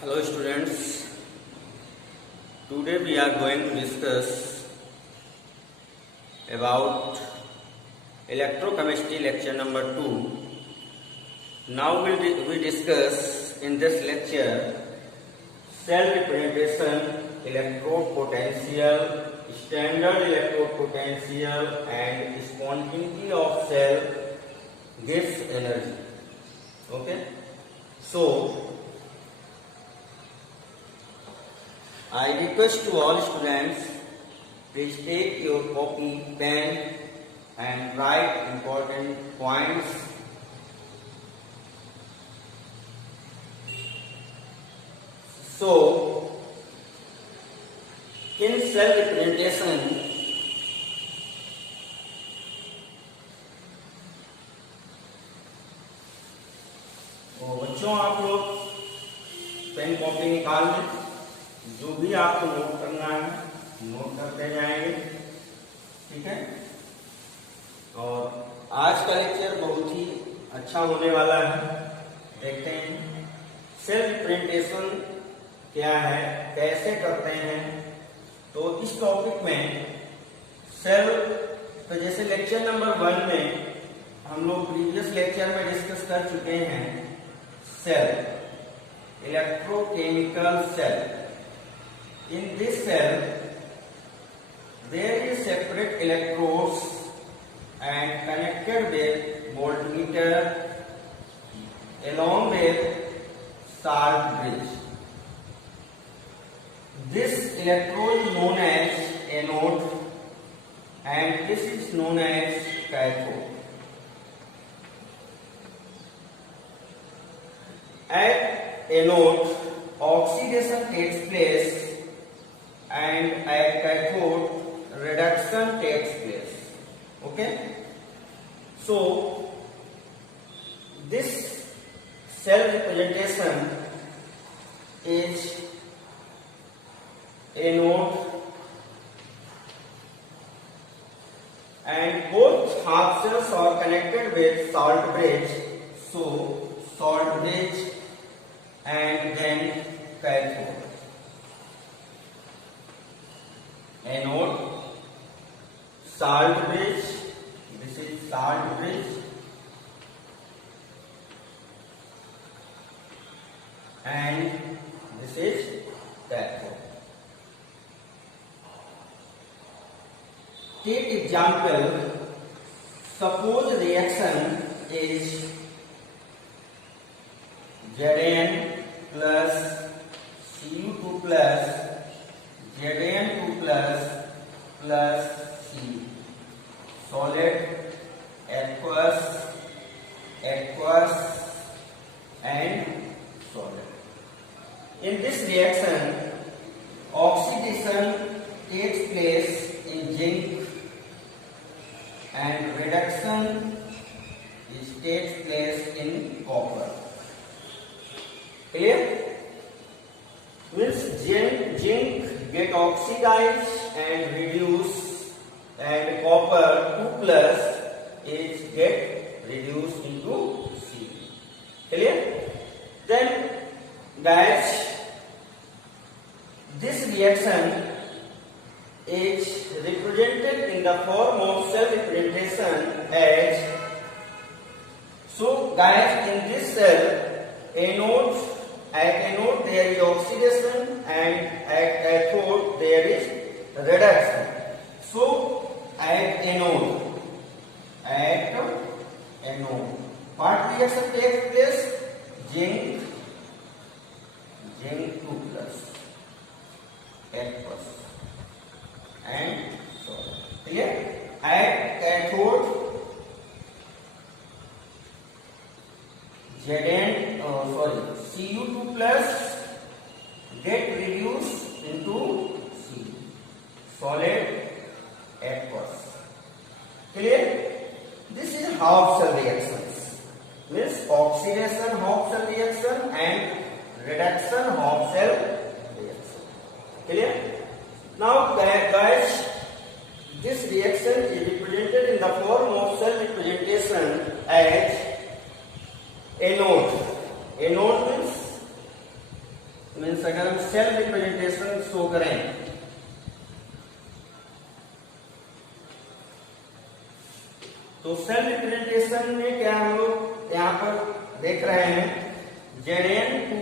Hello students, today we are going to discuss about electrochemistry lecture number 2. Now we discuss in this lecture cell representation, electrode potential, standard electrode potential and spontaneity of cell gives energy. Okay, so I request to all students, please take your copy, pen and write important points. So, in cell representation, बच्चों आप लोग pen copy निकाल लें, जो भी आपको note करना है नोट करते जाएंगे, ठीक है। और आज का लेक्चर बहुत ही अच्छा होने वाला है। देखते हैं सेल रिप्रेजेंटेशन क्या है, कैसे करते हैं। तो इस टॉपिक में सेल, तो जैसे लेक्चर नंबर 1 में हम लोग प्रीवियस लेक्चर में डिस्कस कर चुके हैं cell, electrochemical cell. In this cell, there is separate electrodes and connected with voltmeter along with salt bridge. This electrode is known as anode and this is known as cathode. At anode, oxidation takes place and at cathode reduction takes place. Okay, so this cell representation is anode and both half cells are connected with salt bridge, so salt bridge and then cathode. Anode, salt bridge, this is salt bridge, and this is cathode. Take example, suppose reaction is Zn plus Cu2 plus Zn2 plus C, solid, aqueous and solid. In this reaction, oxidation takes place in zinc and reduction takes place in copper. Clear? Means zinc get oxidized and reduce, and copper 2 plus is get reduced into C. Clear? Then guys, this reaction is represented in the form of cell representation as, so guys, in this cell anode, at anode there is oxidation and at cathode there is reduction. So at anode what reaction takes place? Zinc 2 plus aqueous and solid. Clear? At cathode Cu2 plus get reduced into C, solid, aqueous. Clear? This is half cell reactions, means oxidation half cell reaction and reduction half cell reaction. Clear? Now guys, this reaction is represented in the form of cell representation as anode. Anode means means अगर हम cell representation show करें, तो cell representation में क्या हम लोग यहाँ पर देख रहे हैं, ZN2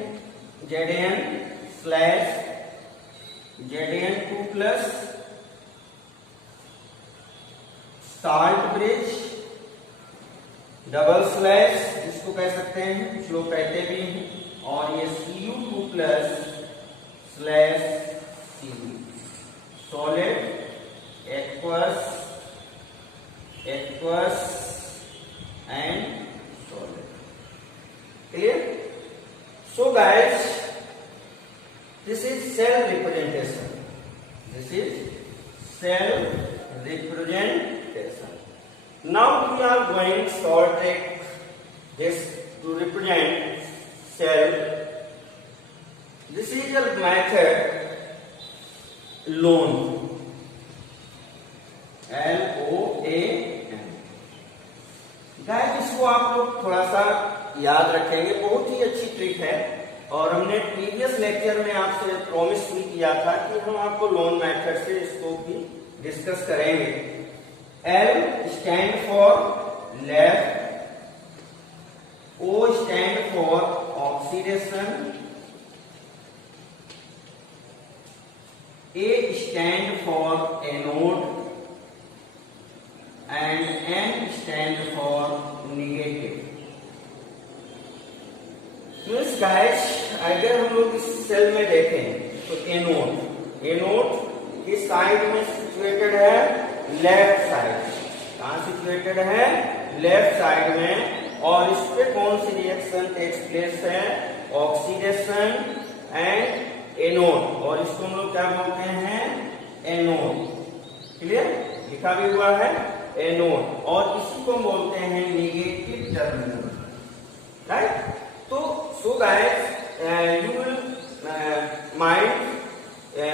plus salt bridge double slash जिसको कह सकते हैं, कुछ लोग कहते भी हैं, और ये Cu2 plus slash Cu solid aqueous and solid. Clear? So guys, this is cell representation. This is cell representation. Now we are going to solve this to represent cell. This is a method LOAN. LOAN. Guys इसको आप लोग थोड़ा सा याद रखेंगे, बहुत ही अच्छी trick है, और हमने प्रीवियस लेक्चर में आपसे प्रॉमिस भी किया था कि हम आपको लोन मेथड से इसको भी डिस्कस करेंगे। L stand for left, O stand for oxidation, A stand for anode and N stand for negative. Means guys, अगर हम लोग इस सेल में देखें तो एनोड किस साइड में सिचुएटेड है, लेफ्ट साइड। कहां सिचुएटेड है, लेफ्ट साइड में, और इस पे कौन सी रिएक्शन टेक्स प्लेस है, ऑक्सीडेशन एंड एनोड, और इसको हम लोग क्या बोलते हैं, एनोड। क्लियर? लिखा भी हुआ है एनोड, और इसी को बोलते हैं नेगेटिव टर्मिनल, राइट? तो so guys, you will mind the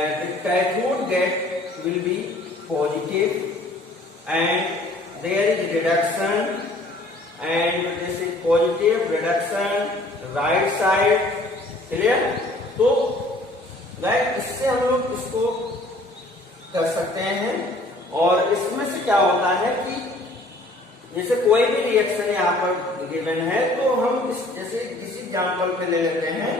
cathode gate will be positive and there is reduction, and this is positive reduction right side. clear? तो गाइस इससे हम लोग इसको कर सकते हैं, और इसमें से क्या होता है कि जैसे कोई भी रिएक्शन यहाँ पर गिवन है, तो हम इस जैसे किसी एग्जाम्पल पे ले लेते हैं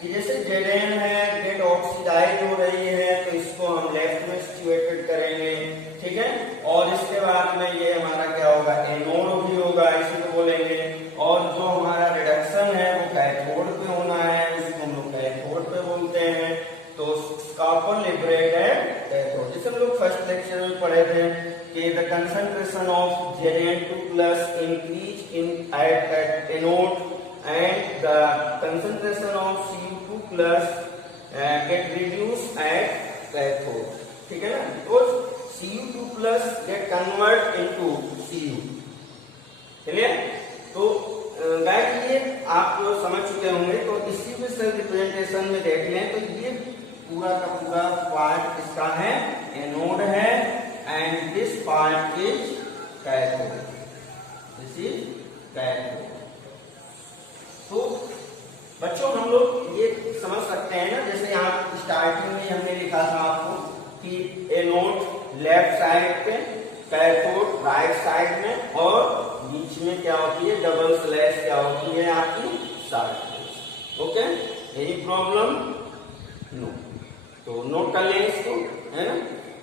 कि जैसे Zn है, गेट ऑक्सीडाइज हो रही है, तो इसको हम लेफ्ट में सिचुएटेड करेंगे, ठीक है, और इसके बाद में ये हमारा क्या होगा, एनोड भी होगा, इसी को बोलेंगे, और जो हमारा रिडक्शन है वो कैथोड पे होना है, इसको हम लोग कैथोड पे बोलते हैं। तो कॉपर लिबरेट है कैथोड। जैसे हम लोग फर्स्ट लेक्चर में पढ़े थे कि the concentration of Zn2 plus increase in at anode and the concentration of Cu2 plus get reduced at cathode, ठीक है ना, because Cu2 plus get convert into Cu। चलिए, तो गाइस ये आप लोग समझ चुके होंगे, तो इसी में सेल रिप्रेजेंटेशन में देख लें तो ये पूरा का पूरा पार्ट इसका है एनोड है, and this part is cathode, this is cathode. तो बच्चों हम लोग ये समझ सकते हैं ना, जैसे यहाँ स्टार्टिंग में हमने लिखा था आपको कि एनोड लेफ्ट साइड पे, कैथोड राइट साइड में, और बीच में क्या होती है, डबल स्लैश क्या होती है आपकी, side. Okay, any problem? No. तो नोट कर लें इसको, है ना,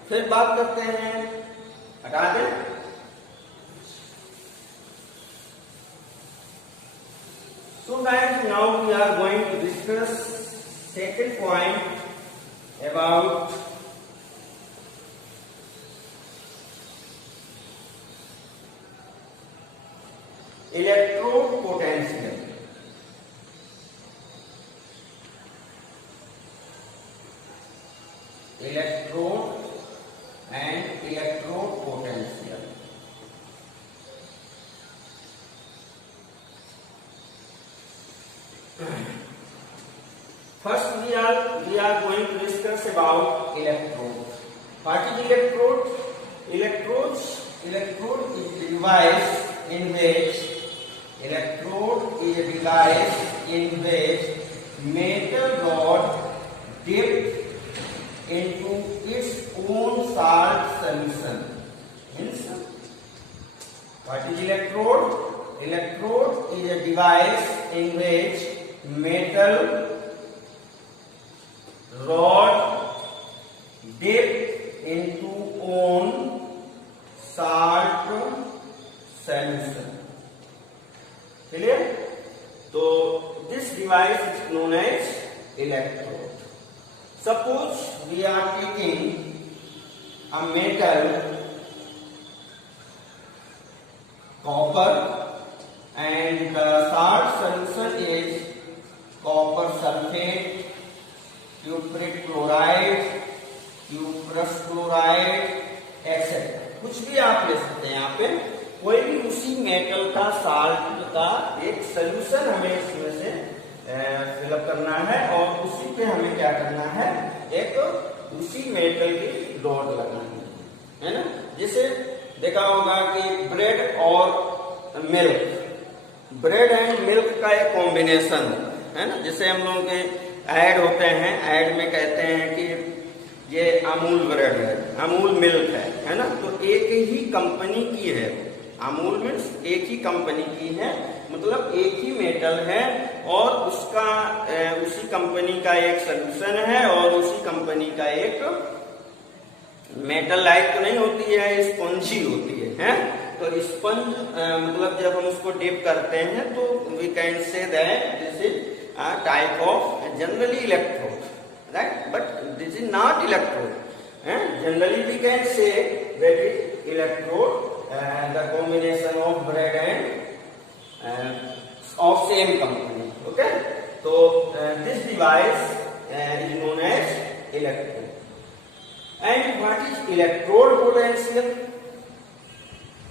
फिर बात करते हैं, हटा दें। So guys, now we are going to discuss second point about electrode potential. Electrode and electrode potential. First we are going to discuss about electrode. What is electrode? Electrode is a device in which metal rod dipped into its own salt solution. Means, what is electrode? Electrode is a device in which metal rod dipped into own salt solution. Clear? So this device is known as electrode. Suppose we are taking a metal copper and the salt solution is copper sulfate, cupric chloride, cuprous chloride, etc. कुछ भी आप ले सकते हैं। यहाँ पे कोई भी उसी मेटल का साल्ट का एक सोल्यूशन हमें इसमें से फिलअप करना है और उसी पे हमें क्या करना है, एक उसी मेटल की रॉड लगानी है ना। जैसे देखा होगा कि ब्रेड और मिल्क, ब्रेड एंड मिल्क का एक कॉम्बिनेशन है ना। जैसे हम लोगों के ऐड होते हैं, ऐड में कहते हैं कि ये अमूल ब्रेड है, अमूल मिल्क है ना। तो एक ही कंपनी की है, अमूल मीन्स एक ही कंपनी की है, मतलब एक ही मेटल है और उसका उसी कंपनी का एक सोल्यूशन है और उसी कंपनी का एक मेटल लाइक तो नहीं होती है, स्पंजी होती है? तो स्पंज मतलब जब हम उसको डिप करते हैं तो we can say that this is a type of generally electrode, right? But this is not electrode. Generally we can say that is electrode, the combination of bread and of same company. Okay? So this device is known as electrode. And what is electrode potential?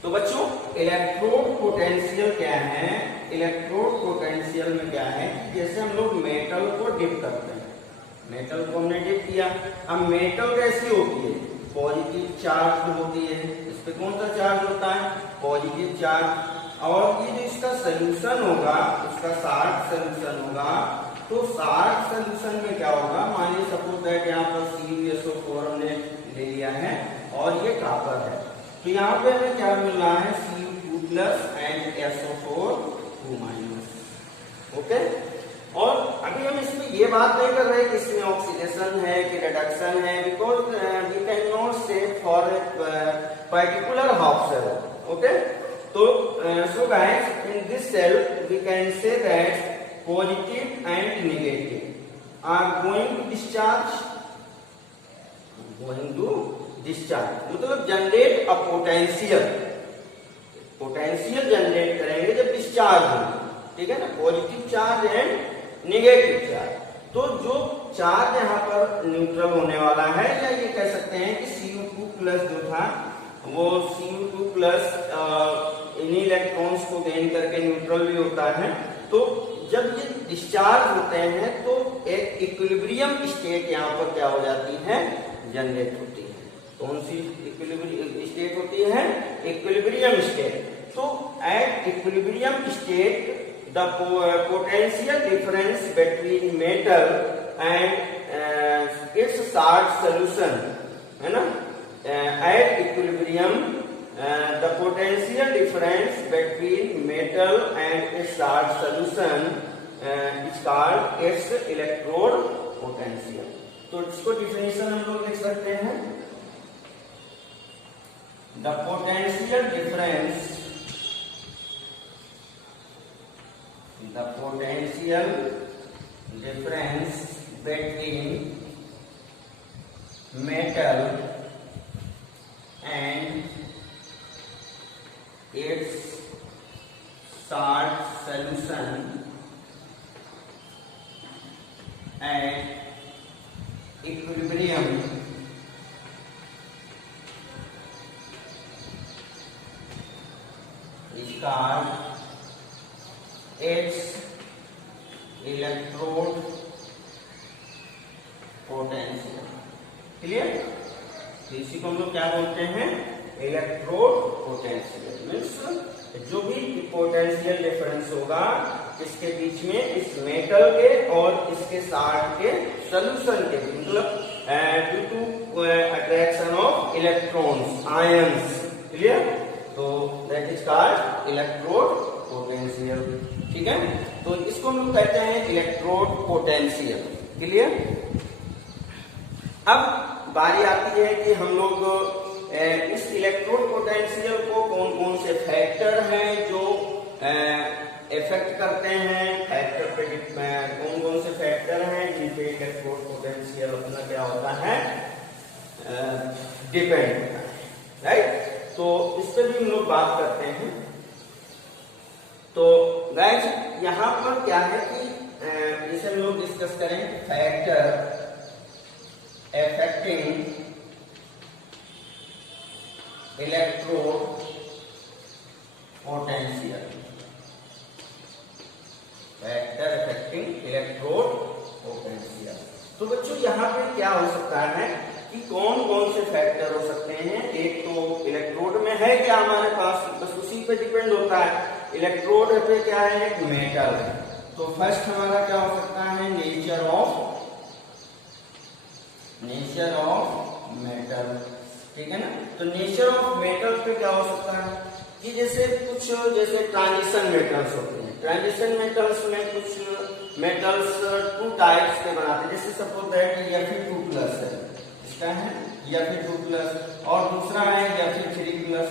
तो बच्चों electrode potential क्या है? Electrode potential में क्या है कि जैसे हम लोग मेटल को डिप करते हैं, मेटल को हमने डिप किया, अब मेटल कैसी होती है? पॉजिटिव चार्ज होती है। इस पे कौन सा चार्ज होता है? Positive charge. और ये जो इसका सोल्यूशन होगा, इसका साल्ट सोल्यूशन होगा, तो साल्ट सोल्यूशन में क्या होगा? मान लीजिए सपोज दैट यहाँ पर CuSO4 हमने ले लिया है और ये कॉपर है, तो यहाँ पे हमें क्या मिल रहा है? Cu2+ and SO4 2-। ओके? और अभी हम इसमें ये बात नहीं कर रहे कि इसमें ऑक्सीडेशन है कि रिडक्शन है, because we can not say for a particular half cell. Okay? तो so guys in this cell we can say that positive and negative are going to discharge, discharge मतलब generate a potential, potential generate करेंगे जब discharge होगा, ठीक है ना। Positive charge and negative charge. तो जो चार्ज यहाँ पर न्यूट्रल होने वाला है, या ये कह सकते हैं कि Cu2+ जो था वो Cu2+ इन्हीं इलेक्ट्रॉन्स को गेन करके न्यूट्रल भी होता है। तो जब ये डिस्चार्ज होते हैं तो एक इक्विलिब्रियम स्टेट यहाँ पर क्या हो जाती है? जनरेट होती है। कौन सी इक्विलिब्रियम स्टेट होती है? Equilibrium state. तो at equilibrium state the potential difference between metal and its salt solution है ना, at equilibrium the potential difference between metal and its salt solution is called its electrode potential. तो इसको definition हम लोग लिख सकते हैं, the potential difference, the potential difference between metal and its salt solution at equilibrium is called its electrode potential। Clear? तो इसी को हम लोग क्या बोलते हैं? Electrode potential. मीन्स जो भी पोटेंशियल डिफरेंस होगा इसके बीच में, इस मेटल के और इसके साल्ट के सोल्यूशन के बीच, मतलब due to attraction of electrons, ions, clear, तो that is called electrode potential, ठीक है। तो इसको हम लोग कहते हैं इलेक्ट्रोड पोटेंशियल, क्लियर। अब बारी आती है कि हम लोग इस इलेक्ट्रोड पोटेंशियल को कौन कौन से फैक्टर हैं जो इफेक्ट करते हैं, फैक्टर पे कौन कौन से फैक्टर हैं जिन पे इलेक्ट्रोड पोटेंशियल अपना क्या होता है, डिपेंड होता है, राइट। तो इस पर भी हम लोग बात करते हैं। तो गाइस यहाँ पर क्या है कि इसे हम लोग डिस्कस करें, factor affecting electrode potential, factor affecting electrode potential। तो बच्चों यहाँ पे क्या हो सकता है कि कौन कौन से फैक्टर हो सकते हैं। एक तो इलेक्ट्रोड में है क्या हमारे पास, बस उसी पे डिपेंड होता है। इलेक्ट्रोड पे क्या है, एक मेटल है, तो फर्स्ट हमारा क्या हो सकता है, नेचर ऑफ मेटल, ठीक है ना। तो नेचर ऑफ मेटल पे क्या हो सकता है कि जैसे कुछ ट्रांजिशन मेटल्स होते हैं, ट्रांजिशन मेटल्स में कुछ मेटल्स टू टाइप्स के बनाते हैं, जैसे सपोज दैट Fe2+ है, इसका है Fe2+, और दूसरा है Fe3+।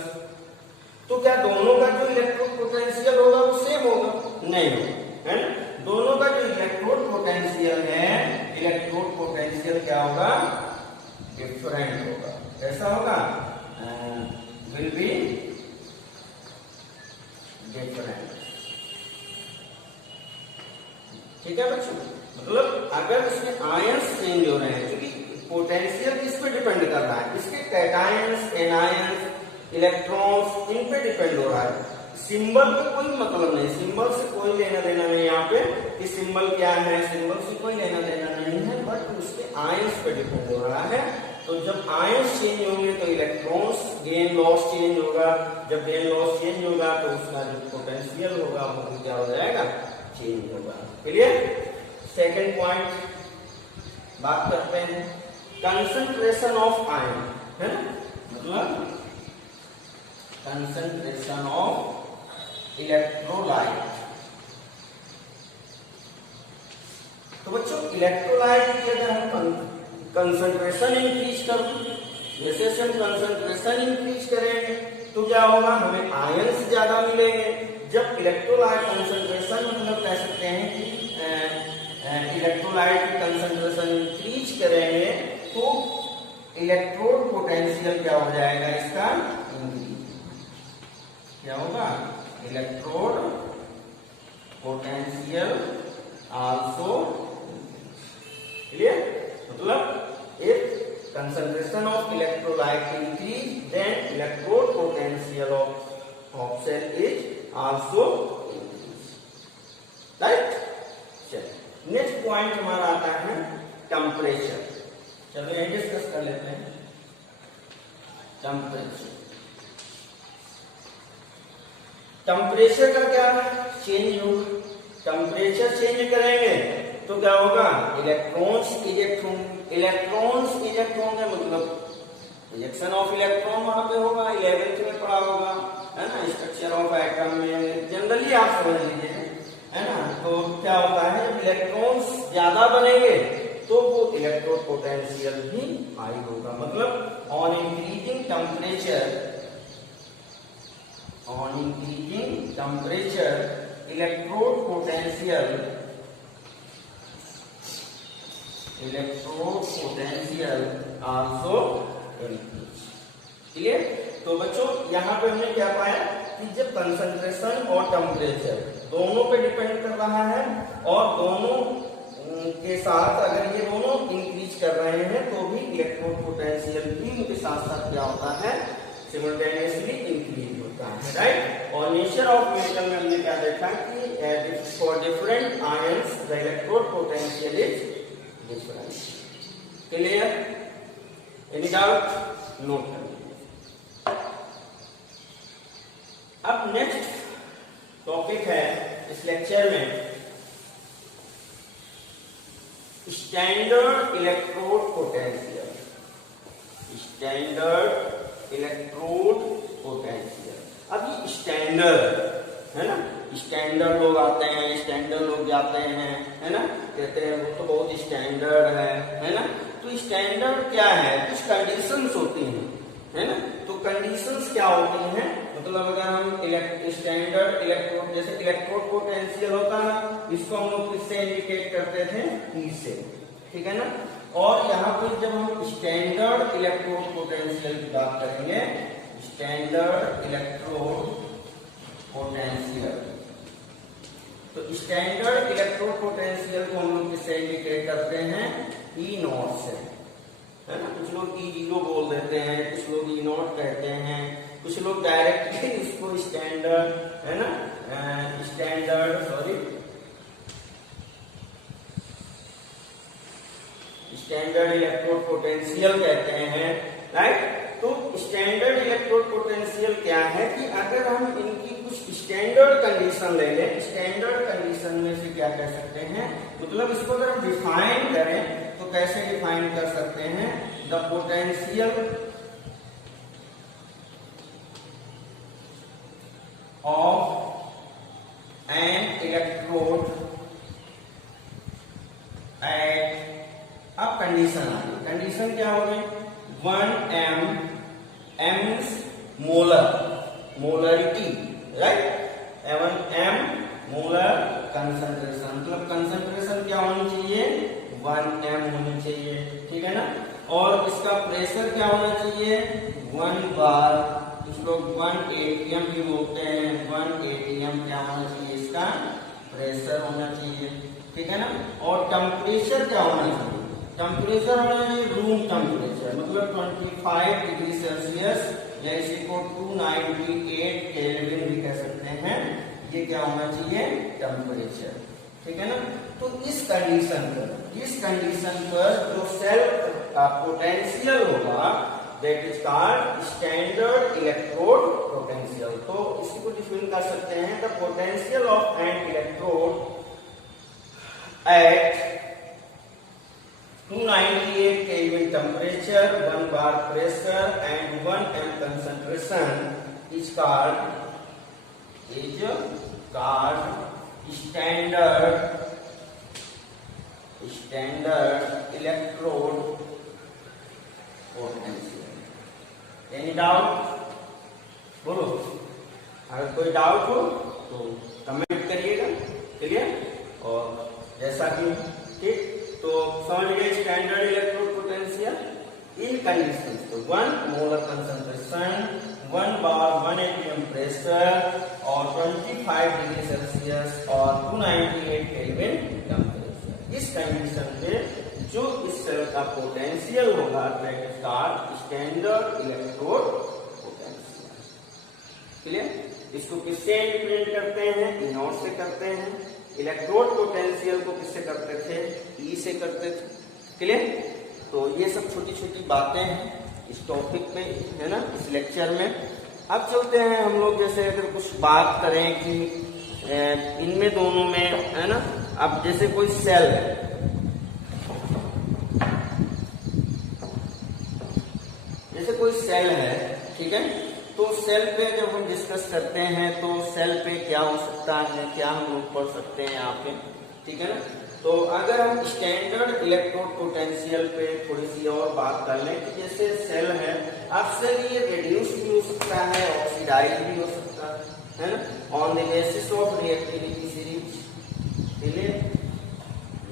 तो क्या दोनों का जो इलेक्ट्रोड पोटेंशियल होगा वो सेम होगा? नहीं होगा, है ना। दोनों का जो इलेक्ट्रोड पोटेंशियल है, इलेक्ट्रोड पोटेंशियल क्या होगा, डिफरेंट होगा। कैसा होगा, विल बी डिफरेंट, ठीक है बच्चों। मतलब अगर इसमें आयंस चेंज हो रहे हैं, क्योंकि पोटेंशियल किस पे डिपेंड कर रहा है, इसके कैटायंस, एनायंस, इलेक्ट्रॉन्स, इन पे डिपेंड हो रहा है। सिंबल का कोई मतलब नहीं, सिंबल से कोई लेना देना नहीं यहाँ पे कि सिंबल क्या है, सिंबल से कोई लेना देना नहीं है, बट उसके आयंस पे डिपेंड हो रहा है। तो जब आयंस चेंज होंगे तो इलेक्ट्रॉन्स गेन लॉस चेंज होगा, जब गेन लॉस चेंज होगा तो उसका जो पोटेंशियल होगा वो क्या हो जाएगा, चेंज होगा, क्लियर। सेकेंड पॉइंट बात करते हैं, कंसंट्रेशन ऑफ आयन, है ना, मतलब कंसंट्रेशन ऑफ इलेक्ट्रोलाइट। तो बच्चों इलेक्ट्रोलाइट की अगर हम कंसंट्रेशन इंक्रीज कर दें, जैसे हम कंसंट्रेशन इंक्रीज करेंगे तो क्या होगा, हमें आयंस ज्यादा मिलेंगे। जब इलेक्ट्रोलाइट कंसंट्रेशन, मतलब कह सकते हैं कि इलेक्ट्रोलाइट की कंसंट्रेशन इंक्रीज करेंगे तो इलेक्ट्रोड पोटेंशियल क्या हो जाएगा, इसका इंक्रीज, क्या होगा, इलेक्ट्रोड पोटेंशियल आल्सो, क्लियर। मतलब if concentration of electrolyte increase then electrode potential of cell is also increase, right. चलिए नेक्स्ट पॉइंट हमारा आता है टेम्परेचर। चलो यही डिस्कस कर लेते हैं, टेम्परेचर। टेम्परेचर का क्या चेंज होगा, टेम्परेचर चेंज करेंगे तो क्या होगा, इलेक्ट्रॉन्स इजेक्ट होंगे, इलेक्ट्रॉन्स इजेक्ट होंगे मतलब इजेक्शन ऑफ इलेक्ट्रॉन वहां पे होगा, 11th में पढ़ा होगा, है ना, स्ट्रक्चर ऑफ एटम में जनरली आप समझ लीजिए, है ना। तो क्या होता है, जब इलेक्ट्रॉन्स ज्यादा बनेंगे तो वो इलेक्ट्रोड पोटेंशियल भी हाई होगा, मतलब on increasing temperature, on increasing temperature electrode potential also increase, clear. तो बच्चों यहाँ पे हमने क्या पाया कि जब कंसंट्रेशन और टेम्परेचर दोनों पे डिपेंड कर रहा है और दोनों के साथ अगर ये दोनों इंक्रीज कर रहे हैं तो भी इलेक्ट्रोड पोटेंशियल भी उनके साथ साथ क्या होता है, सिमल्टेनियसली इंक्रीज होता है, राइट। और नेचर ऑफ मेटल में हमने क्या देखा कि for different ions the electrode potential is different, clear. Any doubt, note करिए। अब नेक्स्ट टॉपिक है इस लेक्चर में standard electrode potential, standard electrode potential. अब ये स्टैंडर्ड है ना, स्टैंडर्ड लोग आते हैं, स्टैंडर्ड लोग जाते हैं, है ना, कहते हैं वो तो बहुत स्टैंडर्ड है ना। तो स्टैंडर्ड क्या है, कुछ कंडीशंस होती हैं, है ना। तो कंडीशंस क्या होती हैं, मतलब अगर हम स्टैंडर्ड इलेक्ट्रोड, जैसे इलेक्ट्रोड पोटेंशियल होता है ना, इसको हम लोग किससे इंडिकेट करते थे, ई से, ठीक है ना। और यहाँ पर जब हम स्टैंडर्ड इलेक्ट्रोड पोटेंशियल की बात करेंगे, स्टैंडर्ड इलेक्ट्रोड पोटेंशियल, तो स्टैंडर्ड इलेक्ट्रोड पोटेंशियल को हम लोग किससे इंडिकेट करते हैं, ई नॉट से, है ना। कुछ लोग ई जीरो बोल देते हैं, कुछ लोग ई नॉट कहते हैं, कुछ लोग डायरेक्टली इसको स्टैंडर्ड, है ना, स्टैंडर्ड इलेक्ट्रोड पोटेंशियल कहते हैं, राइट। तो स्टैंडर्ड इलेक्ट्रोड पोटेंशियल क्या है कि अगर हम इनकी कुछ स्टैंडर्ड कंडीशन ले लें, स्टैंडर्ड कंडीशन में से क्या कह सकते हैं, मतलब इसको अगर हम डिफाइन करें तो कैसे डिफाइन कर सकते हैं, the potential of an electrode at, अब कंडीशन आ गई, कंडीशन क्या हो गई, 1 m molar, molarity, right, 1 m molar concentration, मतलब कंसंट्रेशन क्या होनी चाहिए, 1 m होनी चाहिए, ठीक है ना। और इसका प्रेशर क्या होना चाहिए, 1 बार, कुछ लोग 1 atm भी बोलते हैं, 1 atm क्या होना चाहिए, इसका प्रेशर होना चाहिए, ठीक है ना। और टेम्परेचर क्या होना चाहिए, टेम्परेचर होना चाहिए रूम टेम्परेचर, मतलब 25 डिग्री सेल्सियस या इसी को 298 केल्विन भी कह सकते हैं, ये क्या होना चाहिए, टेम्परेचर, ठीक है ना। तो इस कंडीशन पर जो सेल का पोटेंशियल होगा, that is called standard electrode potential. तो इसको डिफाइन कर सकते हैं, the potential of an electrode at 298 Kelvin temperature, 1 bar pressure and 1 m concentration is called standard electrode potential. Any doubt? बोलो, अगर कोई डाउट हो तो कमेंट करिएगा, क्लियर। और जैसा कि ठीक, तो समझ गए standard electrode potential in condition, तो 1 मोलर कंसंट्रेशन, 1 बार 1 atm प्रेशर और 25 डिग्री सेल्सियस और 298 केल्विन टेम्परेचर। इस कंडीशन पे जो इस सेल का पोटेंशियल होगा, that is called standard electrode potential, clear. इसको किससे इंडिपेंडेंट करते हैं, ई नॉट से करते हैं। इलेक्ट्रोड पोटेंशियल को किससे करते थे, ई से करते थे, क्लियर। तो ये सब छोटी छोटी बातें हैं इस टॉपिक में, है ना, इस लेक्चर में। अब चलते हैं हम लोग, जैसे अगर कुछ बात करें कि इनमें दोनों में, है ना, अब जैसे कोई सेल है, जैसे कोई सेल है, ठीक है, तो सेल पे जब हम डिस्कस करते हैं तो सेल पे क्या हो सकता है, क्या हम लोग पढ़ सकते हैं यहाँ पे, ठीक है ना। तो अगर हम स्टैंडर्ड इलेक्ट्रोड पोटेंशियल पे थोड़ी सी और बात कर लें, कि जैसे सेल है, अब सेल ये रिड्यूस भी हो सकता है, ऑक्सीडाइज भी हो सकता है ना, on the basis of reactivity series,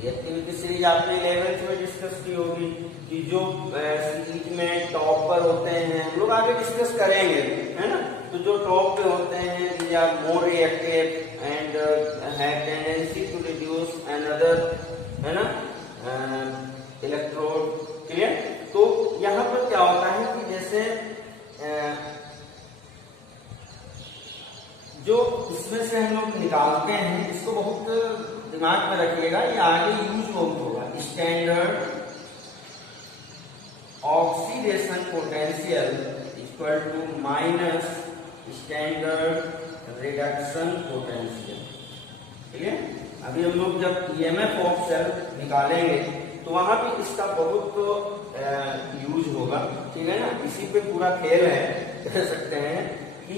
reactivity series आपने 11th में डिस्कस की होगी, कि जो सीरीज में टॉपर होते हैं, हम लोग आगे डिस्कस करेंगे, है ना। तो जो टॉप पे होते हैं, they are more reactive and have tendency to reduce another, है ना, इलेक्ट्रोड, क्लियर। तो यहाँ पर क्या होता है कि जैसे जो इसमें से हम लोग निकालते हैं, इसको बहुत दिमाग में रखिएगा, ये आगे यूज बहुत होगा। Standard oxidation potential equal to minus standard reduction potential, ठीक है। अभी हम लोग जब ईएमएफ ऑफ सेल निकालेंगे तो वहां भी इसका बहुत यूज होगा, ठीक है ना। इसी पे पूरा खेल है, कह सकते हैं कि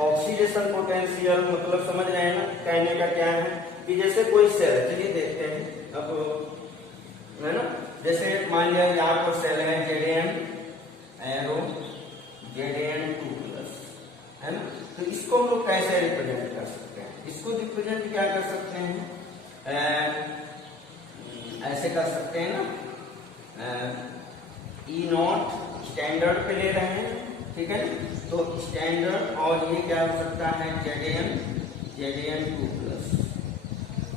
ऑक्सीडेशन पोटेंशियल मतलब समझ रहे हैं ना, कहने का क्या है कि जैसे कोई सेल, चलिए देखते हैं अब, है ना। जैसे मान लिया यहाँ पर सेल है Zn एरो Zn2+, है ना। तो इसको हम लोग कैसे रिप्रेजेंट कर सकते हैं? इसको रिप्रेजेंट क्या कर सकते हैं, ऐसे कर सकते हैं ना, E0 स्टैंडर्ड पे ले रहे हैं, ठीक है। तो स्टैंडर्ड और ये क्या हो सकता है Zn2+,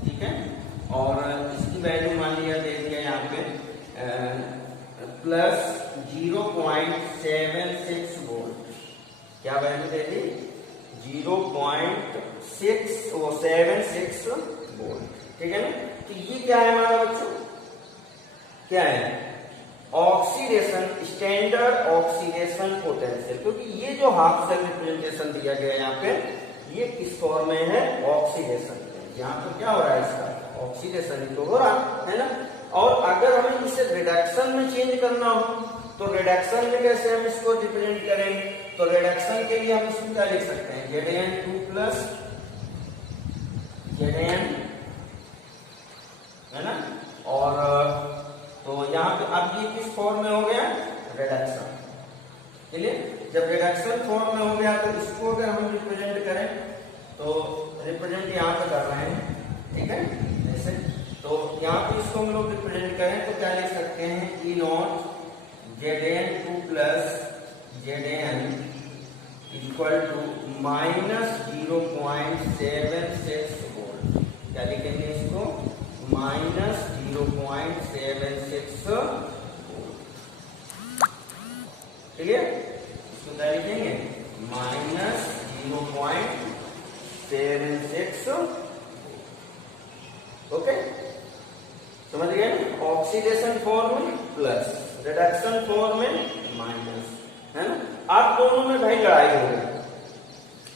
ठीक है। और इसकी वैल्यू मान लिया दे दिया यहाँ पे प्लस 0.76 वोल्ट, क्या वैल्यू दे दी 0.676 वोल्ट, ठीक है ना। तो ये क्या है हमारा बच्चों, क्या है ऑक्सीडेशन, स्टैंडर्ड ऑक्सीडेशन पोटेंशियल, क्योंकि ये जो हाफ सेल रिप्रेजेंटेशन दिया गया है यहाँ पे, ये किस फॉर्म में है, ऑक्सीडेशन। यहाँ पर क्या हो रहा है, इसका ऑक्सीडेशन ही तो हो रहा है ना। और अगर हमें इसे रिडक्शन में चेंज करना हो तो रिडक्शन में कैसे हम इसको रिप्रेजेंट करेंगे? तो रिडक्शन के लिए हम इसको क्या लिख सकते हैं, Zn2+, Zn, है ना। और तो यहाँ पे अब ये किस फॉर्म में हो गया, रिडक्शन। चलिए जब रिडक्शन फॉर्म में हो गया तो इसको अगर हम रिप्रेजेंट करें तो रिप्रेजेंट यहाँ पे कर रहे हैं, ठीक है, ऐसे। तो यहाँ पे इसको हम लोग रिप्रेजेंट करें तो क्या लिख सकते हैं, E0 Zn2+ Zn equal to -0.76 volt. क्या लिखेंगे इसको, -0.76 वोल्ट, ठीक है। इसको क्या लिखेंगे, -0.76, ओके, समझ गए। ऑक्सीडेशन फॉर्म में प्लस, रिडक्शन फॉर्म में माइनस, है ना। आप दोनों में भाई लड़ाई हो गई,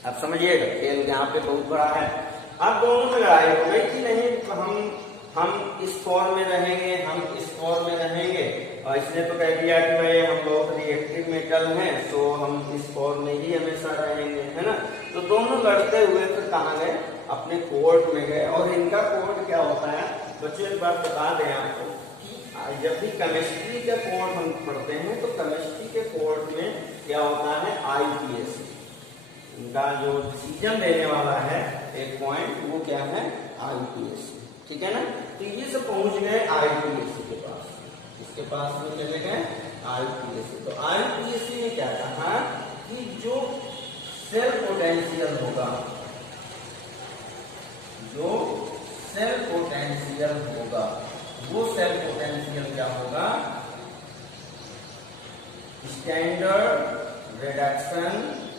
आप समझिएगा खेल यहाँ पे बहुत बड़ा है। आप दोनों में लड़ाई हो गई कि नहीं हम इस फॉर्म में रहेंगे, हम इस फॉर्म में रहेंगे, और इसने तो कह दिया कि भाई हम बहुत रिएक्टिव मेटल हैं तो हम इस फॉर्म में ही हमेशा रहेंगे, है ना। तो दोनों लड़ते हुए फिर कहाँ गए, अपने कोर्ट में गए। और इनका कोर्ट क्या होता है बच्चों, एक बात बता दें आपको कि जब भी केमिस्ट्री का कोर्ट हम पढ़ते हैं तो केमिस्ट्री के कोर्ट में क्या होता है, IUPAC, इनका जो डिसीजन लेने वाला है एक पॉइंट, वो क्या है, IUPAC, ठीक है ना। तो ये सब पहुंच गए IUPAC के पास, इसके पास में चले गए IUPAC। तो IUPAC ने क्या कहा कि जो सेल पोटेंशियल होगा, जो सेल पोटेंशियल होगा, वो सेल पोटेंशियल क्या होगा, स्टैंडर्ड रिडक्शन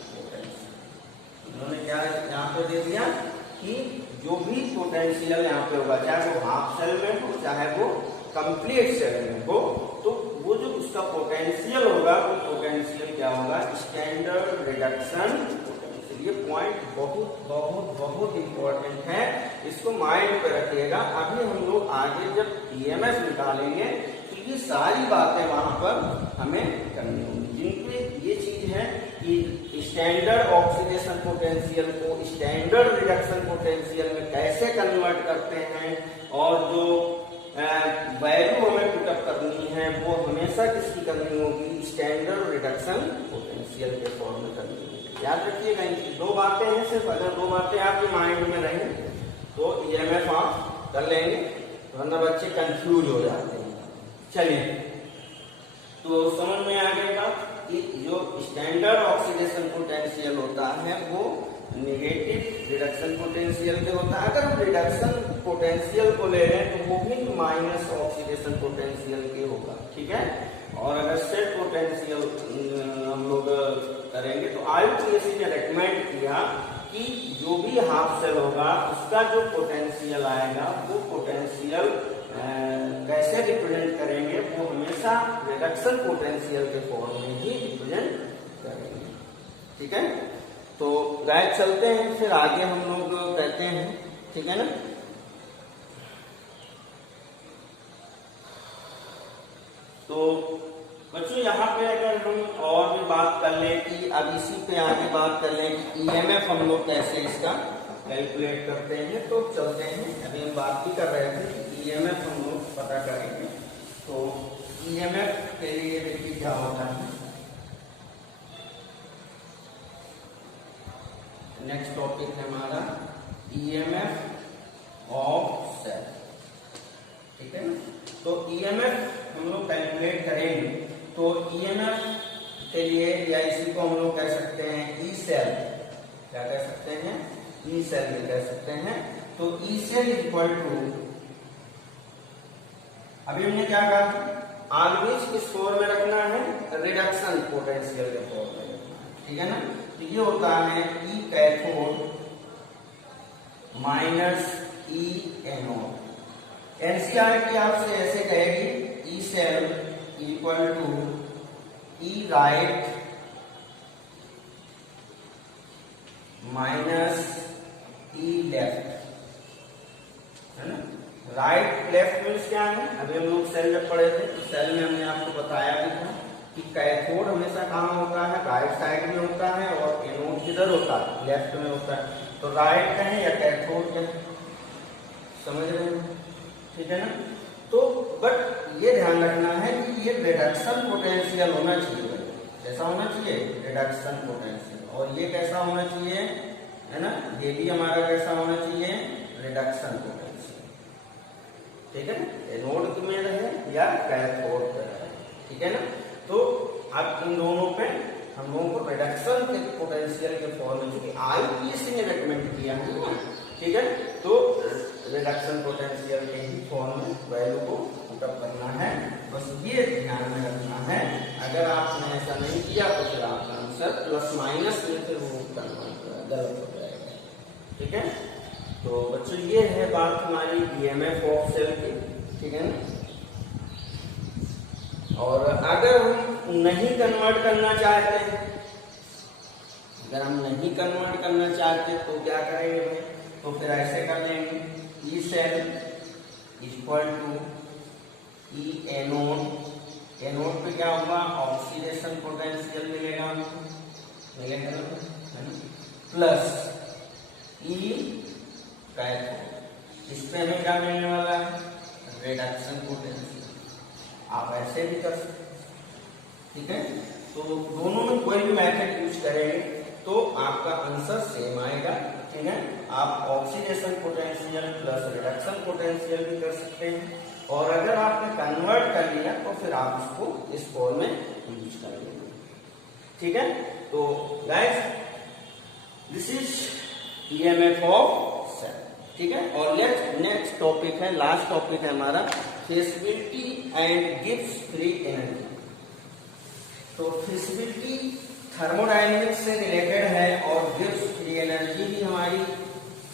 पोटेंशियल। उन्होंने क्या यहाँ पे दे दिया कि जो भी पोटेंशियल यहाँ पे होगा, चाहे वो हाफ सेल में हो चाहे वो कंप्लीट सेल में हो, तो वो जो उसका पोटेंशियल होगा वो पोटेंशियल क्या होगा, स्टैंडर्ड रिडक्शन पोटेंशियल। ये पॉइंट बहुत बहुत बहुत इंपॉर्टेंट है, इसको माइंड पे रखिएगा। अभी हम लोग आगे जब ईएमएफ निकालेंगे तो ये सारी बातें वहां पर हमें करनी होंगी, जिनपे ये चीज है कि स्टैंडर्ड ऑक्सीडेशन पोटेंशियल को स्टैंडर्ड रिडक्शन पोटेंशियल में कैसे कन्वर्ट करते हैं, और जो वैल्यू हमें पुटअप करनी है वो हमेशा किसकी करनी होगी, स्टैंडर्ड रिडक्शन पोटेंशियल के फॉर्म में करनी होगी। याद रखिएगा, इनकी दो बातें हैं सिर्फ, अगर दो बातें आपके माइंड में रहें तो ईएमएफ आप कर लेंगे, वरना बच्चे कंफ्यूज हो जाते हैं। चलिए तो समझ में आ गया कि जो स्टैंडर्ड ऑक्सीडेशन पोटेंशियल होता है वो नेगेटिव रिडक्शन पोटेंशियल के होता है। अगर हम रिडक्शन पोटेंशियल को ले रहे हैं तो वो भी माइनस ऑक्सीडेशन पोटेंशियल के होगा, ठीक है। और अगर सेट पोटेंशियल हम लोग करेंगे तो IUPAC ने रेकमेंड किया कि जो भी हाफ सेल होगा उसका जो पोटेंशियल आएगा वो पोटेंशियल कैसे रिप्रेजेंट करेंगे, वो हमेशा रिडक्शन पोटेंशियल के फॉर्म में ही रिप्रेजेंट करेंगे, ठीक है। तो गाइस चलते हैं फिर आगे हम लोग कहते हैं, ठीक है ना। तो बच्चों यहाँ पे अगर हम और भी बात कर लें कि अब इसी पे आगे बात कर लें कि ईएमएफ हम लोग कैसे इसका कैलकुलेट करते हैं, तो चलते हैं। अभी हम बात भी कर रहे थे कि ईएमएफ हम लोग पता करेंगे। तो ईएमएफ के लिए देखिए क्या होता है। नेक्स्ट टॉपिक है हमारा ईएमएफ ऑफ सेल, ठीक है ना। तो ईएमएफ हम लोग कैलकुलेट करेंगे, तो ईएमएफ के लिए या इसी को हम लोग कह सकते हैं ई सेल, क्या कह सकते हैं, ई सेल भी कह सकते हैं। तो E cell is equal to, अभी हमने क्या कहा, ऑलवेज किस फॉर्म में रखना है, रिडक्शन पोटेंशियल के फॉर्म में रखना है, ठीक है ना। तो ये होता है E cathode minus E anode. NCERT आपसे ऐसे कहेगी E cell equal to E right minus E left, है ना। राइट लेफ्ट मीन्स क्या है, अभी हम लोग सेल जब पढ़े थे तो सेल में हमने आपको बताया भी था कि कैथोड हमेशा कहाँ होता है, राइट साइड में होता है, और एनोड किधर होता है, लेफ्ट में होता है। तो राइट कहें या कैथोड कहें, समझ रहे हैं, ठीक है ना। तो बट ये ध्यान रखना है कि ये रिडक्शन पोटेंशियल होना चाहिए, कैसा होना चाहिए, रिडक्शन पोटेंशियल। और ये कैसा होना चाहिए, है ना, ये भी हमारा कैसा होना चाहिए, रिडक्शन पोटेंशियल, ठीक है ना। एनोड में रहे या कैथोड पे रहे, ठीक है ना। तो अब इन दोनों पे हम लोगों को रिडक्शन के पोटेंशियल के फॉर्म में, क्योंकि आईपीएससी ने रेकमेंड किया है ना, ठीक है। तो रिडक्शन पोटेंशियल के ही फॉर्म में वैल्यू को पुटअप करना है, बस ये ध्यान में रखना है। अगर आपने ऐसा नहीं किया तो फिर आपका आंसर प्लस माइनस में फिर वो गलत हो जाएगा, ठीक है। तो बच्चों ये है बात हमारी ईएमएफ ऑफ सेल की, ठीक है ना। और अगर हम नहीं कन्वर्ट करना चाहते हैं, अगर हम नहीं कन्वर्ट करना चाहते तो क्या करेंगे भाई, तो फिर ऐसे कर लेंगे E cell equal to E anode. Anode पे क्या होगा, ऑक्सीडेशन पोटेंशियल मिलेगा हमको, मिलेगा ना, प्लस ई कैथोड। इस पे हमें क्या मिलने वाला है, रिडक्शन पोटेंशियल। आप ऐसे भी कर सकते, ठीक है। तो दोनों में कोई भी मेथड यूज करेंगे तो आपका आंसर सेम आएगा, ठीक है। आप oxidation potential plus reduction potential भी कर सकते हैं, और अगर आपने कन्वर्ट कर लिया तो फिर आप इसको इस फॉर्म में यूज कर लेंगे, ठीक है। तो guys this is EMF of cell, ठीक है। और नेक्स्ट टॉपिक है, लास्ट टॉपिक है हमारा feasibility and Gibbs free energy. तो फिजिबिलिटी थर्मोडायनेमिक्स से रिलेटेड है और गिब्स फ्री एनर्जी भी हमारी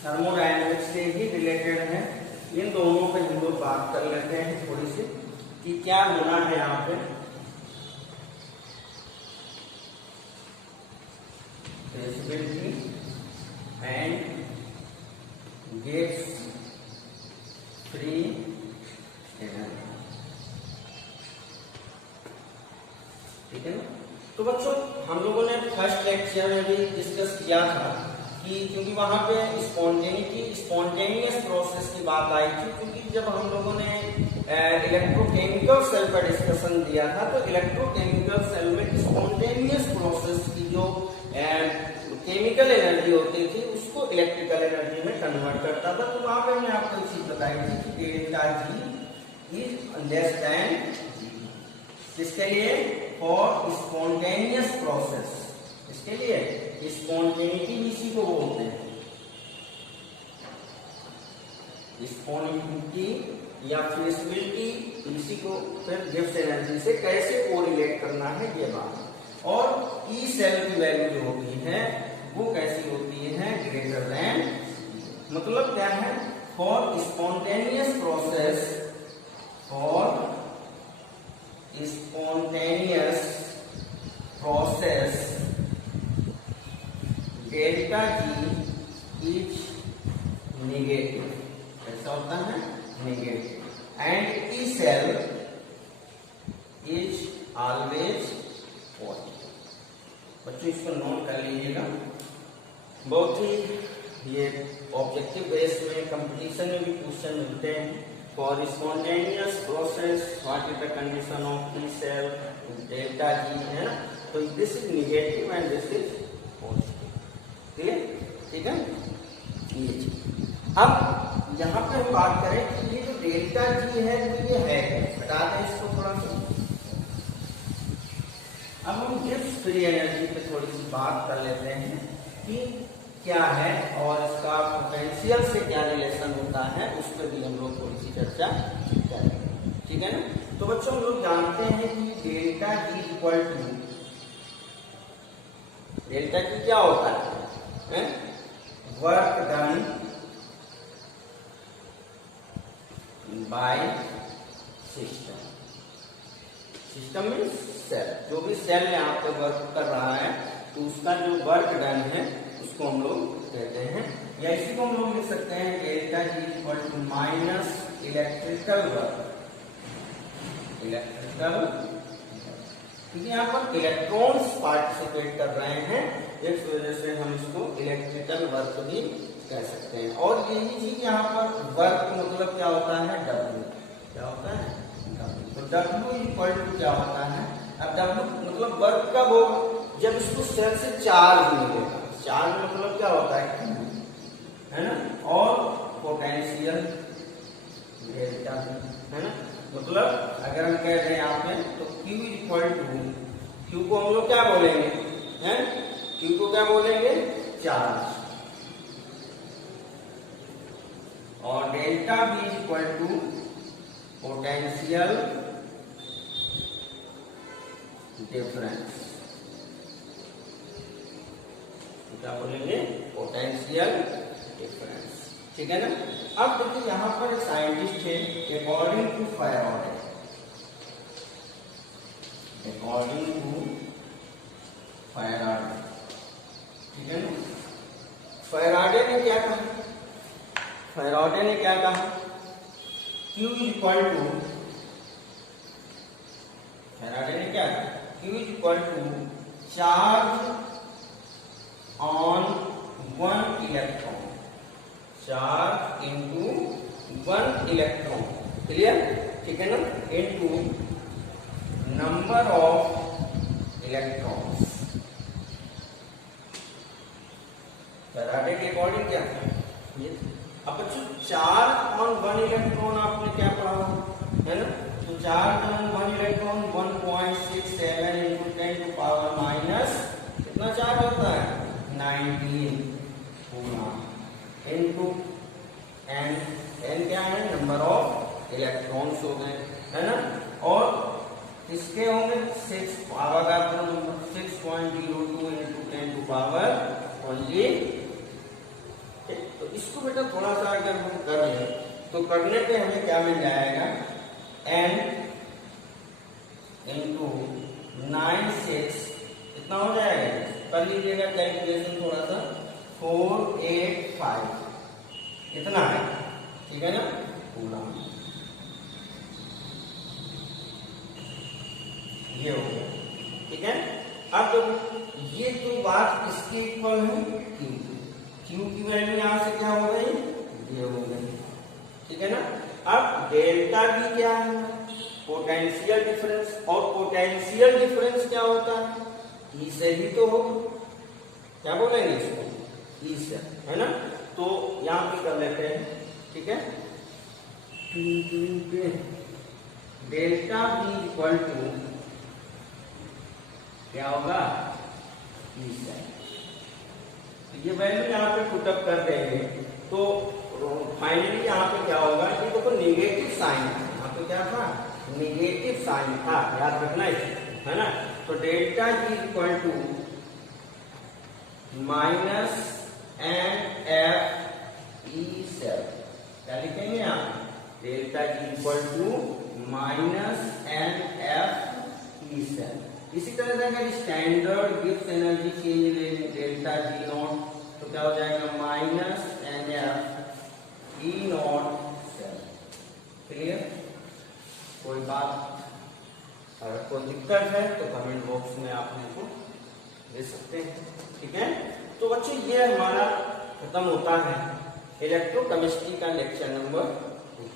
थर्मोडायनेमिक्स से ही रिलेटेड है। इन दोनों पे हम लोग बात कर लेते हैं थोड़ी सी कि क्या होना है यहाँ पे। Feasibility and Gibbs free energy, ठीक है ना। तो बच्चों हम लोगों ने फर्स्ट लेक्चर में भी डिस्कस किया था कि क्योंकि वहां पे स्पॉन्टेनियस प्रोसेस की बात आई थी, क्योंकि जब हम लोगों ने इलेक्ट्रोकेमिकल सेल पर डिस्कशन दिया था तो इलेक्ट्रोकेमिकल सेल में स्पॉन्टेनियस प्रोसेस की जो केमिकल एनर्जी होती थी उसको इलेक्ट्रिकल एनर्जी में कन्वर्ट करता था। तो वहां पे हमने आपको चीज बताई थी कि delta G is less than G, किसके लिए, फॉर स्पॉन्टेनियस प्रोसेस, इसके लिए स्पॉन्टेनिटी इसी को बोलते हैं, स्पॉन्टेनिटी या फिजिबिलिटी इसी को फिर गिब्स एनर्जी से कैसे कोरिलेट करना है ये बात। और ई सेल की वैल्यू जो होती है वो कैसी होती है, ग्रेटर देन, मतलब क्या है, for spontaneous process, for spontaneous process delta G is negative, ऐसा होता है negative, and E cell is always positive. बच्चों इसको नोट कर लीजिएगा, बहुत ही ये ऑब्जेक्टिव बेस में कंपटीशन में भी क्वेश्चन मिलते हैं। For spontaneous process what is the condition of T cell delta G, है ना। तो this is negative and this is positive, ठीक है। ये चीज अब यहाँ पे हम बात करें कि ये जो डेल्टा G है तो ये है, बता दें इसको थोड़ा सा। अब हम गिब्स फ्री एनर्जी पे थोड़ी सी बात कर लेते हैं कि क्या है और इसका पोटेंशियल से क्या रिलेशन होता है, उस पर भी हम लोग थोड़ी सी चर्चा करेंगे, ठीक है ना। तो बच्चों हम लोग जानते हैं कि delta G equal to, delta G क्या होता है? Work done by system. System means cell, जो भी सेल यहाँ पे वर्क कर रहा है तो उसका जो वर्क डन है उसको हम लोग कहते हैं, या इसी को हम लोग लिख सकते हैं delta G equal to minus electrical work, electrical, क्योंकि यहाँ पर इलेक्ट्रॉन्स पार्टिसिपेट कर रहे हैं, इस वजह से हम इसको इलेक्ट्रिकल वर्क भी कह सकते हैं। और यही चीज यहाँ पर वर्क मतलब क्या होता है? W, क्या होता है? W। तो W इक्वल टू क्या होता है? अब W मतलब वर्क कब होगा? जब इसको सेल से चार्ज मिलेगा। चार्ज मतलब क्या होता है? है ना। और पोटेंशियल डेल्टा, है ना। मतलब अगर हम कह रहे हैं यहाँ पे तो Q इक्वल टू, Q को हम लोग क्या बोलेंगे? हैं? Q को क्या बोलेंगे? चार्ज। और delta B equal to potential difference, क्या बोलेंगे? पोटेंशियल डिफरेंस, ठीक है ना। अब देखिए यहाँ पर एक साइंटिस्ट है, according to Faraday, according to Faraday, ठीक है ना। फैराडे ने क्या कहा? फैराडे ने क्या कहा? Q इक्वल टू, फैराडे ने क्या कहा? Q equal to charge on one electron, charge into one electron, clear, ठीक है ना, into number of electrons. Faraday के अकॉर्डिंग क्या था ये? अब बच्चों चार्ज ऑन वन इलेक्ट्रॉन आपने क्या पढ़ा है ना। तो charge on one electron 1.67 into 10 to power minus कितना चार्ज होता है? 19 इंटू एन, एन क्या है? नंबर ऑफ इलेक्ट्रॉन्स हो गए, है ना। और इसके होंगे 6 पावर का number 6.02 into 10 to power only. तो इसको बेटा थोड़ा सा अगर हम कर लें तो करने पे हमें क्या मिल जाएगा? n इंटू 96 कितना हो जाएगा? कर लीजिएगा कैलकुलेशन थोड़ा सा, 485 कितना है? ठीक है ना, पूरा ये हो गया, ठीक है। अब ये तो बात किसके इक्वल है? Q की वैल्यू यहां से क्या हो गई? ये हो गई, ठीक है ना। अब डेल्टा भी क्या है? पोटेंशियल डिफरेंस, और पोटेंशियल डिफरेंस क्या होता है? E से भी तो हो, क्या बोलेंगे इसको? E से, है ना। तो यहां पे कर लेते हैं, ठीक है। डेल्टा बी इक्वल टू क्या होगा? E से। ये वैल्यू यहाँ पे पुटअप कर देंगे तो फाइनली यहाँ पे क्या होगा? ये देखो नेगेटिव साइन था, यहाँ पे क्या था? नेगेटिव साइन था, याद रखना है ना। तो delta G equal to minus N F E cell, क्या लिखेंगे आप? Delta G equal to minus N F E cell. इसी तरह से अगर स्टैंडर्ड गिब्स एनर्जी चेंज ले डेल्टा जी नॉट तो क्या हो जाएगा? Minus N F E nought cell, clear? कोई बात अगर कोई दिक्कत है तो कमेंट बॉक्स में आप मेरे को दे सकते हैं, ठीक है। तो बच्चे ये हमारा खत्म होता है इलेक्ट्रोकेमिस्ट्री का लेक्चर नंबर 2,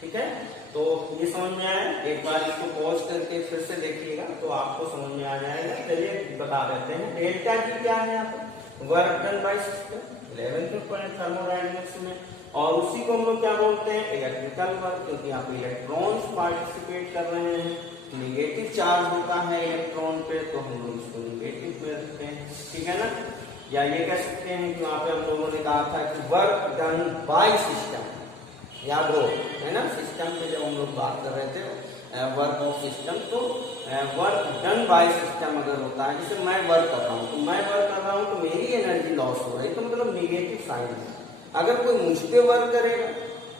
ठीक है। तो ये समझ में आया, एक बार इसको पॉज करके फिर से देखिएगा तो आपको समझ में आ जाएगा। चलिए बता देते हैं डेल्टा जी क्या है, यहाँ पर work done by system 11th में पढ़े थर्मोडायनेमिक्स में, और उसी को हम लोग क्या बोलते हैं इलेक्ट्रिकल वर्क, क्योंकि यहाँ पे इलेक्ट्रॉन्स पार्टिसिपेट कर रहे हैं। निगेटिव चार्ज होता है इलेक्ट्रॉन पे तो हम लोग इसको निगेटिव में रखते हैं, ठीक है ना। या ये कह सकते हैं कि वहां पे हम लोगों ने कहा था कि वर्क डन बाय सिस्टम, याद हो, है ना। सिस्टम पे जब हम लोग बात कर रहे थे वर्क ऑफ सिस्टम, तो वर्क डन बाय सिस्टम अगर होता है, जैसे मैं वर्क कर रहा हूँ तो मैं वर्क कर रहा हूँ तो मेरी एनर्जी लॉस हो रही है, तो मतलब निगेटिव साइन है। अगर कोई मुझ पे वर्क करेगा,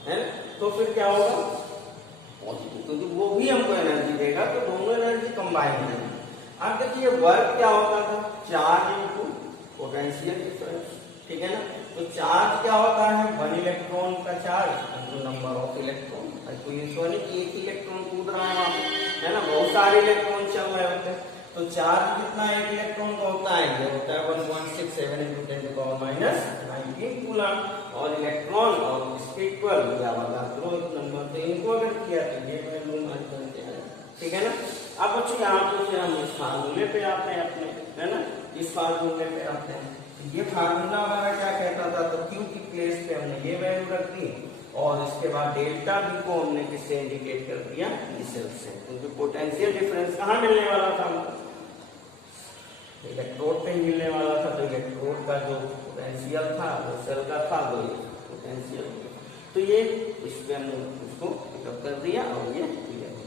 है ना, तो फिर क्या होगा पॉजिटिव, क्योंकि वो भी हमको एनर्जी देगा, तो दोनों एनर्जी कंबाइन है। अब देखिए वर्क क्या होता था, चार्ज इनटू पोटेंशियल डिफरेंस, ठीक है ना। तो चार्ज क्या होता है, 1 इलेक्ट्रॉन का charge into number of electron. तो ये तो नहीं कि एक इलेक्ट्रॉन कूद रहा है वहां पे, है ना, बहुत सारे इलेक्ट्रॉन चल रहे होते हैं। तो चार्ज कितना एक इलेक्ट्रॉन का होता है, ये होता है 1.67 × 10⁻⁹ कूलम, और इलेक्ट्रॉन और इसके इक्वल या ग्रोथ नंबर, तो इनको अगर किया तो ये वैल्यू मान करते हैं, ठीक है ना। अब बच्चों यहाँ पे फिर हम इस फार्मूले पे आते हैं अपने, है ना, इस फार्मूले पे आते हैं। ये फार्मूला हमारा क्या कहता था, तो Q की प्लेस पे हमने ये वैल्यू रख दी, और इसके बाद डेल्टा V को हमने किससे इंडिकेट कर दिया, सेल से, क्योंकि पोटेंशियल डिफरेंस कहाँ मिलने वाला था हमको, इलेक्ट्रोड पे मिलने वाला था। तो इलेक्ट्रोड का जो पोटेंशियल था वो सेल का था, वो पोटेंशियल, तो ये इस पे हमने उसको पिकअप कर दिया और ये क्लियर हो।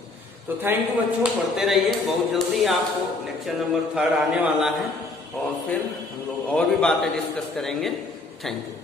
तो थैंक यू बच्चों, पढ़ते रहिए, बहुत जल्दी आपको लेक्चर नंबर 3 आने वाला है, और फिर हम लोग और भी बातें डिस्कस करेंगे। Thank you.